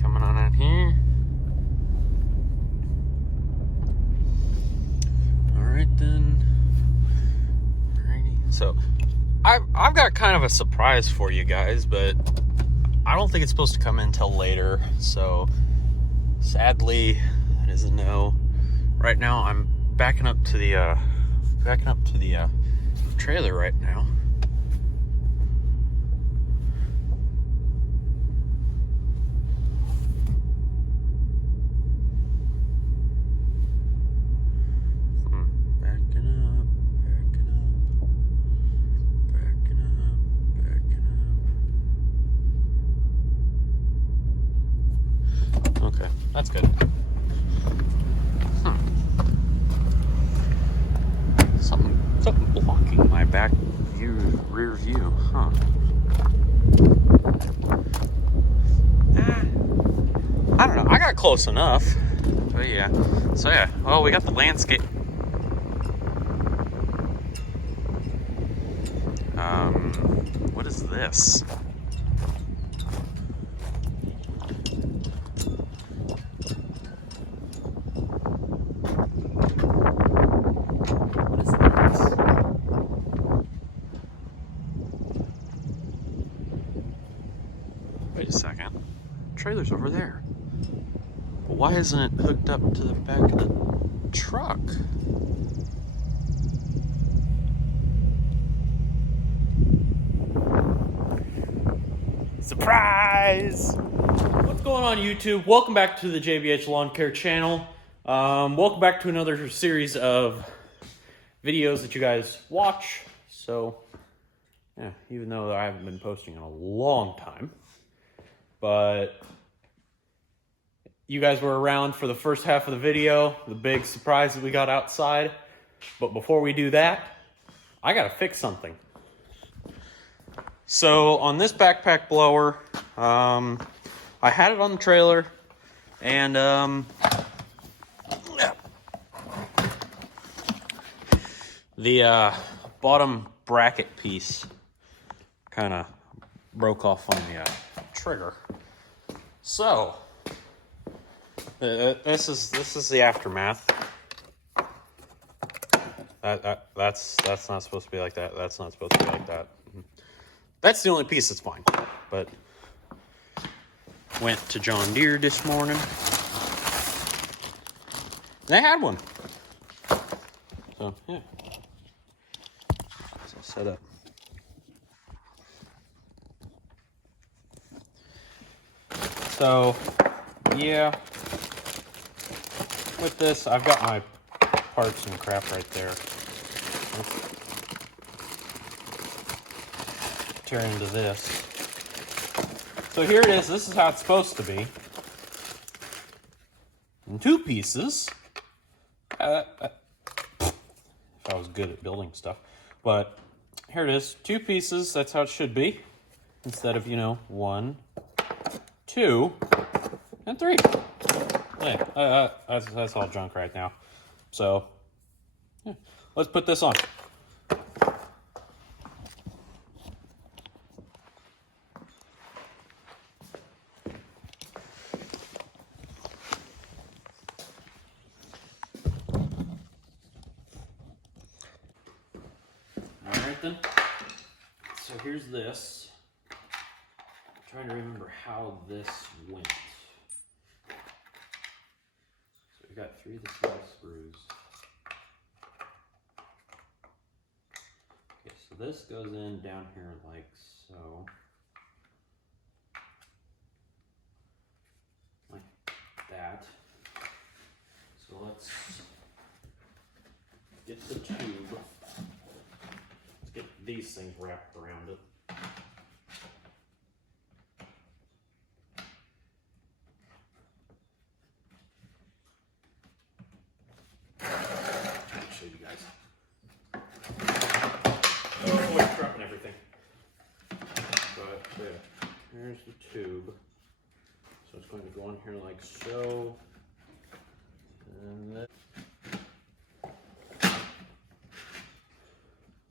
Coming on out here. Alright then. Alrighty. So I've got kind of a surprise for you guys, but I don't think it's supposed to come in till later, so sadly that is a no. Right now I'm backing up to the trailer right now. Okay, that's good. Something blocking my back view, rear view, huh? I don't know. I got close enough, but yeah. So yeah. Well, we got the landscape. What is this? Wait a second. Trailer's over there. But why isn't it hooked up to the back of the truck? Surprise! What's going on, YouTube? Welcome back to the JBH Lawn Care channel. Welcome back to another series of videos that you guys watch. So, yeah, even though I haven't been posting in a long time, but you guys were around for the first half of the video, the big surprise that we got outside. But before we do that, I gotta fix something. So on this backpack blower, I had it on the trailer, and the bottom bracket piece kind of broke off on the trigger. So this is the aftermath. That's not supposed to be like that. That's not supposed to be like that. That's the only piece that's fine. But went to John Deere this morning. They had one. So yeah. So set up. So yeah. With this, I've got my parts and crap right there. Let's tear into this. So here it is. This is how it's supposed to be. In two pieces. If I was good at building stuff. But here it is. Two pieces. That's how it should be. Instead of, 1, 2, and 3. Yeah, that's all junk right now. So, yeah, let's put this on. Alright then. So here's this. I'm trying to remember how this went. So we got 3 of the small screws. Okay, so this goes in down here like so. Like that. So let's get the tube. Let's get these things wrapped around it. Show you guys. Oh, it's dropping everything. But yeah, here's the tube. So it's going to go on here like so. And then,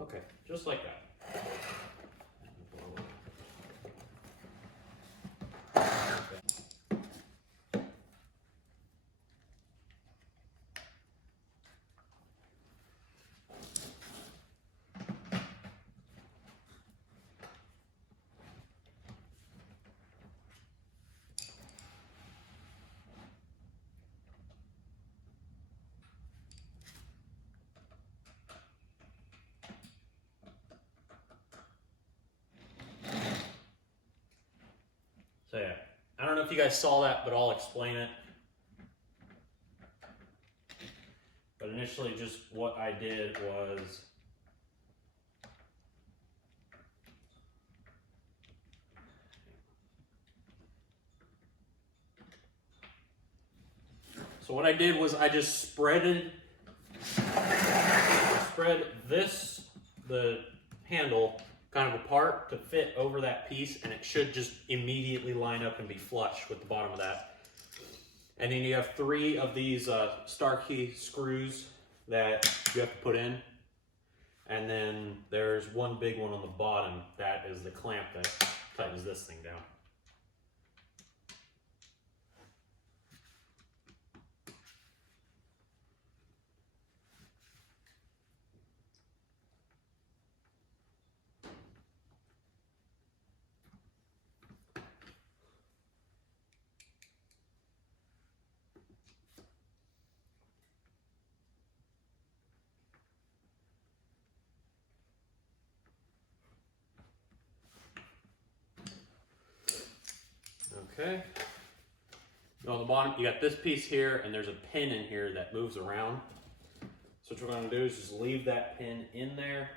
okay, just like that. So yeah, I don't know if you guys saw that, but I'll explain it. But initially, just what I did was I just spread the handle kind of apart to fit over that piece, and it should just immediately line up and be flush with the bottom of that. And then you have 3 of these Starkey screws that you have to put in. And then there's one big one on the bottom that is the clamp that tightens this thing down. Okay. On the bottom, you got this piece here, and there's a pin in here that moves around. So what we're going to do is just leave that pin in there.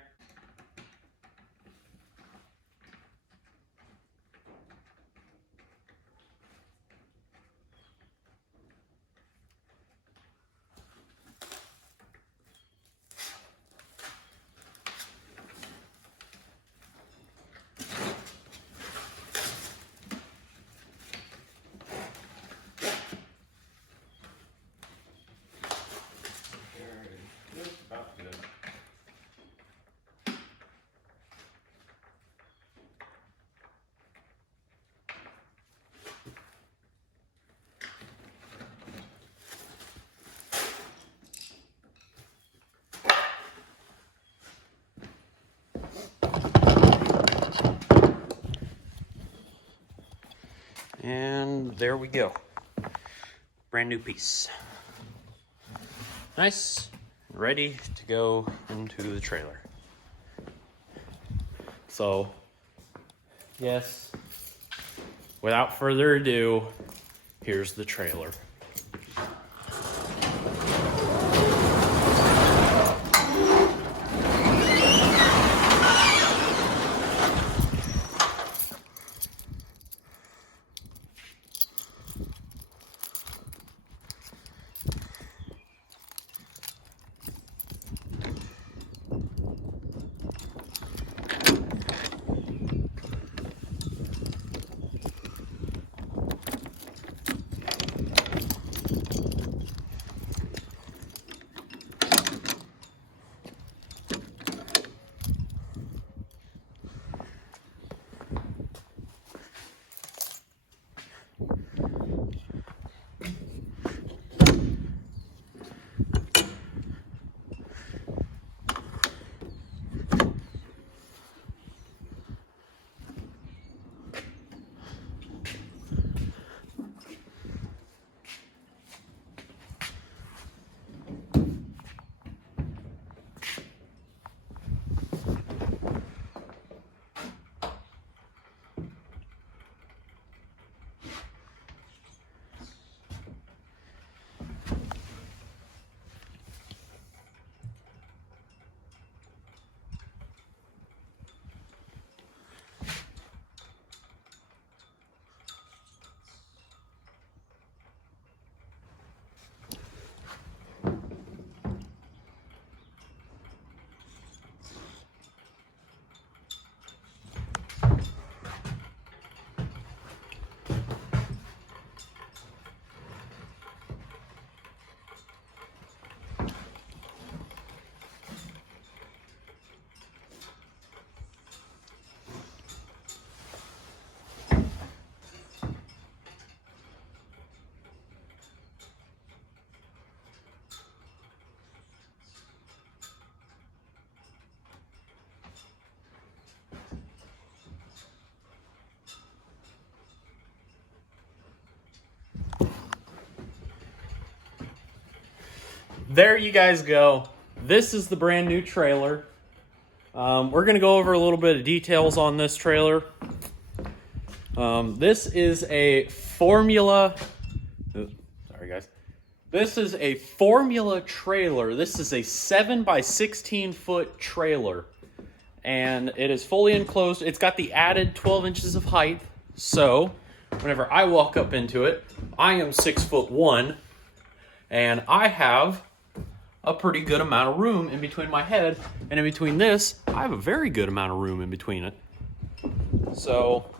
And there we go. Brand new piece. Nice. Ready to go into the trailer. So, yes, without further ado, here's the trailer. There you guys go. This is the brand new trailer. We're going to go over a little bit of details on this trailer. This is a Formula. Sorry, guys. This is a Formula trailer. This is a 7 by 16 foot trailer, and it is fully enclosed. It's got the added 12 inches of height. So, whenever I walk up into it, I am 6'1", and I have a pretty good amount of room in between my head, and in between this, I have a very good amount of room in between it. So,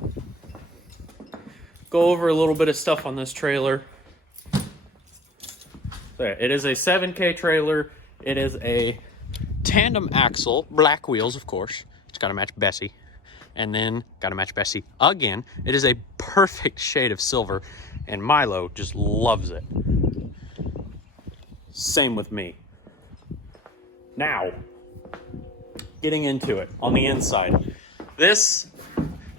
go over a little bit of stuff on this trailer. It is a 7K trailer. It is a tandem axle, black wheels, of course. It's got to match Bessie. And then got to match Bessie again. It is a perfect shade of silver, and Milo just loves it. Same with me. Now, getting into it on the inside. This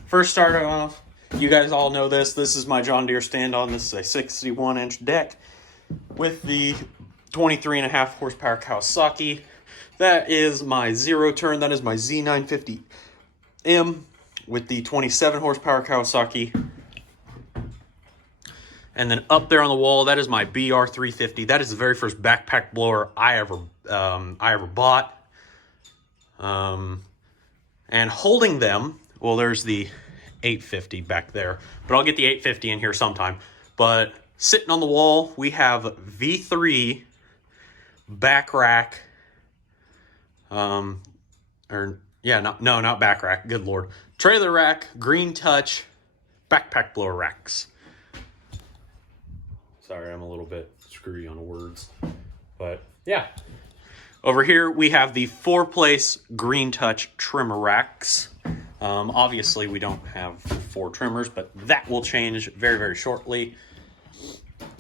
first started off, you guys all know this. This is my John Deere stand-on. This is a 61-inch deck with the 23.5 horsepower Kawasaki. That is my zero turn. That is my Z950M with the 27 horsepower Kawasaki. And then up there on the wall, that is my BR350. That is the very first backpack blower I ever bought. And holding them, well, there's the 850 back there, but I'll get the 850 in here sometime. But sitting on the wall, we have V3 back rack. Not back rack. Good Lord. Trailer rack, Green Touch, backpack blower racks. Sorry, I'm a little bit screwy on words, but yeah. Over here, we have the 4-place Green Touch trimmer racks. Obviously, we don't have 4 trimmers, but that will change very, very shortly.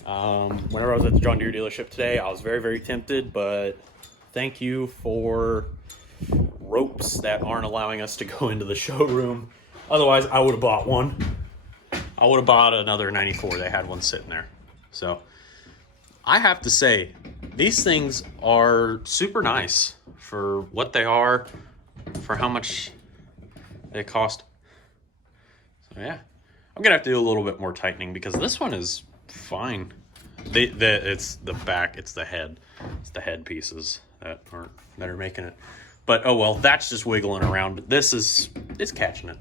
Whenever I was at the John Deere dealership today, I was very, very tempted, but thank you for ropes that aren't allowing us to go into the showroom. Otherwise, I would have bought one. I would have bought another 94. They had one sitting there. So, I have to say, these things are super nice for what they are, for how much they cost. So, yeah. I'm going to have to do a little bit more tightening because this one is fine. It's the back, it's the head. It's the head pieces that are making it. But, oh well, that's just wiggling around. It's catching it.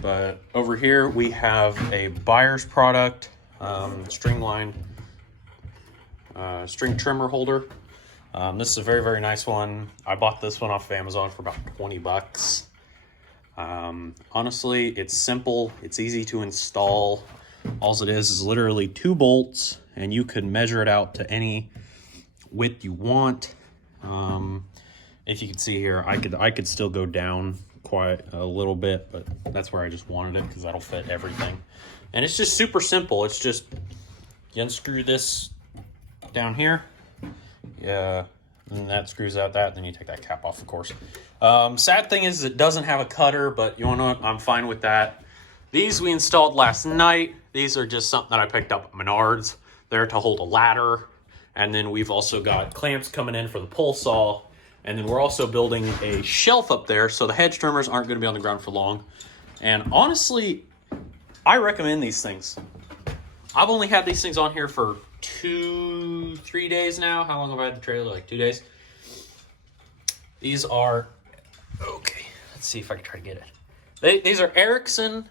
But over here, we have a Buyer's product. String trimmer holder. This is a very, very nice one. I bought this one off of Amazon for about 20 bucks. Honestly, it's simple. It's easy to install. All it is literally 2 bolts, and you can measure it out to any width you want. If you can see here, I could still go down quite a little bit, but that's where I just wanted it because that'll fit everything. And it's just super simple. It's just, you unscrew this down here. Yeah, and that screws out that. Then you take that cap off, of course. Sad thing is it doesn't have a cutter, but you know what? I'm fine with that. These we installed last night. These are just something that I picked up at Menards. They're to hold a ladder. And then we've also got clamps coming in for the pole saw. And then we're also building a shelf up there so the hedge trimmers aren't going to be on the ground for long. And honestly, I recommend these things. I've only had these things on here for 2-3 days now. How long have I had the trailer? Like 2 days. These are, okay, let's see if I can try to get it. These are Ericsson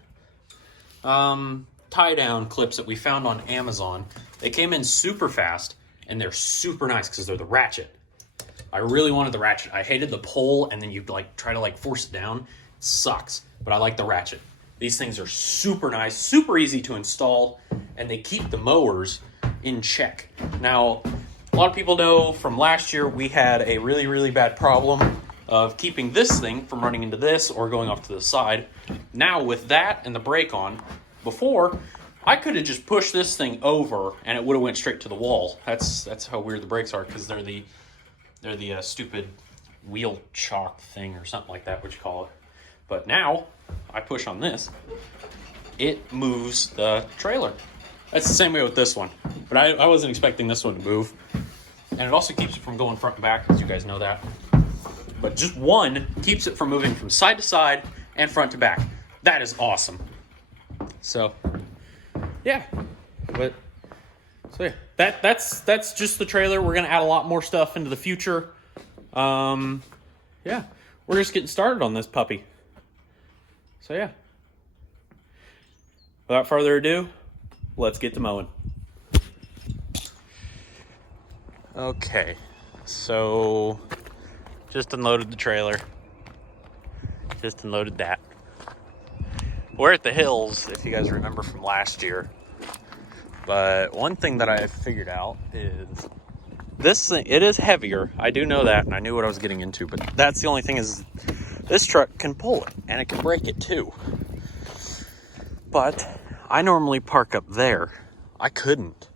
tie-down clips that we found on Amazon. They came in super fast, and they're super nice because they're the ratchet. I really wanted the ratchet. I hated the pole, and then you try to force it down. It sucks, but I like the ratchet. These things are super nice, super easy to install, and they keep the mowers in check. Now, a lot of people know from last year we had a really, really bad problem of keeping this thing from running into this or going off to the side. Now, with that and the brake on, before, I could have just pushed this thing over and it would have went straight to the wall. That's how weird the brakes are, because they're the stupid wheel chock thing or something like that, what you call it. But now, I push on this, it moves the trailer. That's the same way with this one. But I wasn't expecting this one to move. And it also keeps it from going front and back, as you guys know that. But just one keeps it from moving from side to side and front to back. That is awesome. So yeah, but so yeah, that's just the trailer. We're gonna add a lot more stuff into the future. Yeah, we're just getting started on this puppy. So yeah, without further ado, let's get to mowing. Okay, so just unloaded the trailer. Just unloaded that. We're at the hills, if you guys remember from last year. But one thing that I figured out is this thing, it is heavier. I do know that, and I knew what I was getting into. But that's the only thing is this truck can pull it, and it can break it too. But I normally park up there. I couldn't.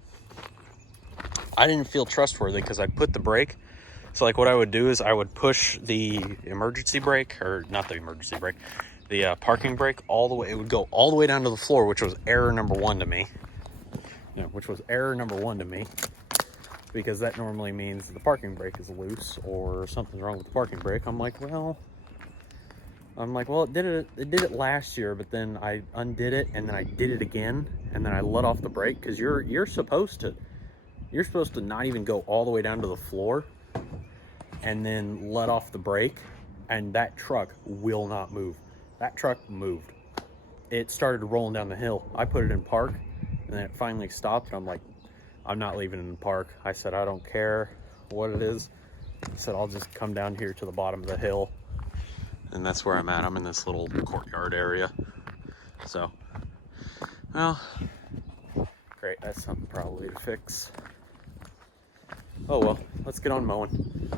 I didn't feel trustworthy because I'd put the brake. So like what I would do is I would push the emergency brake, or not the emergency brake, the parking brake all the way. It would go all the way down to the floor, which was error number one to me. Because that normally means the parking brake is loose or something's wrong with the parking brake. I'm like, well, it did it last year, but then I undid it and then I did it again and then I let off the brake because you're supposed to not even go all the way down to the floor and then let off the brake, and that truck will not move. That truck moved. It started rolling down the hill. I put it in park, and then it finally stopped, and I'm like, I'm not leaving it in park. I said, I don't care what it is. I said, I'll just come down here to the bottom of the hill, and that's where I'm at. I'm in this little courtyard area. So, well, great. That's something probably to fix. Oh well, let's get on mowing.